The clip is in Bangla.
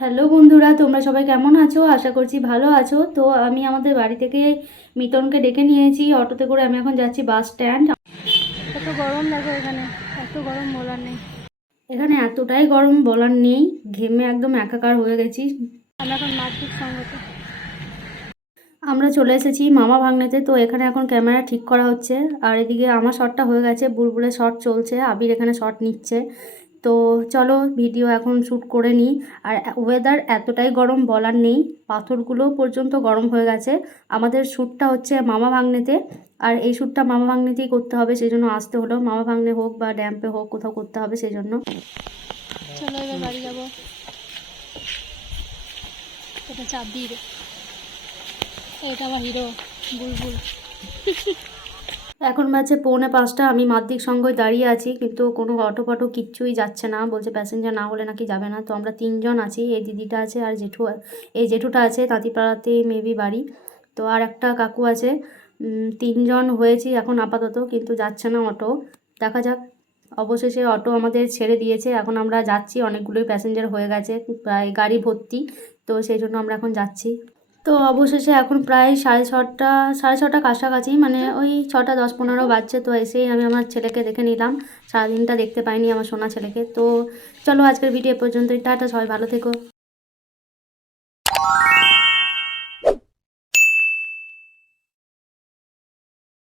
হ্যালো বন্ধুরা তোমরা সবাই কেমন আছো? আশা করছি ভালো আছো। তো আমি আমাদের বাড়ি থেকে মিতনকে ডেকে নিয়েছি। অটোতে করে আমি এখন যাচ্ছি বাস স্ট্যান্ড। এত গরম দেখো এখানে। এত গরম বলার নেই। এখানে এতটাই গরম বলার নেই। ঘেমে একদম একাকার হয়ে গেছি। আমরা এখন সঙ্গতে। আমরা চলে এসেছি মামা ভাগ্নেতে তো এখানে এখন ক্যামেরা ঠিক করা হচ্ছে। আর এদিকে আমার শটটা হয়ে গেছে। বুলবুলের শট চলছে। আবির এখানে শট নিচ্ছে। তো চলো ভিডিও এখন শ্যুট করে নিই। আর ওয়েদার এতটাই গরম বলার নেই, পাথরগুলো পর্যন্ত গরম হয়ে গেছে। আমাদের শ্যুটটা হচ্ছে মামা ভাগ্নেতে। আর এই শ্যুটটা মামা ভাগ্নেতেই করতে হবে সেই জন্য আসতে হলো। মামা ভাগ্নে হোক বা ড্যাম্পে হোক, কোথাও করতে হবে সেই জন্য চলো এবার বাড়ি যাব। এটা চাঁদির এটা আমার হিরো বুলবুল। এখন বাজে পৌনে পাঁচটা, আমি মাধ্যিক সঙ্গে দাঁড়িয়ে আছি, কিন্তু কোনো অটো ফটো কিচ্ছুই যাচ্ছে না। বলছে, প্যাসেঞ্জার না হলে নাকি যাবে না। তো আমরা তিনজন আছি, এই দিদিটা আছে আর জেঠু এই জেঠুটা আছে, তাঁতিপাড়াতে মেবি বাড়ি। তো আর একটা কাকু আছে তিনজন হয়েছি এখন আপাতত, কিন্তু যাচ্ছে না অটো। দেখা যাক, অবশেষে অটো আমাদের ছেড়ে দিয়েছে, এখন আমরা যাচ্ছি, অনেকগুলোই প্যাসেঞ্জার হয়ে গেছে, প্রায় গাড়ি ভর্তি, তো সেই জন্য আমরা এখন যাচ্ছি। তো অবশেষে এখন প্রায় সাড়ে ছটা সাড়ে ছটা কাছাকাছি মানে ওই ছটা দশ পনেরো বাজছে, তো এসেই আমি আমার ছেলেকে দেখে নিলাম। সারাদিনটা দেখতে পাইনি আমার সোনা ছেলেকে। তো চলো আজকের ভিডিও পর্যন্তই। টাটা সবাই, ভালো থেকো।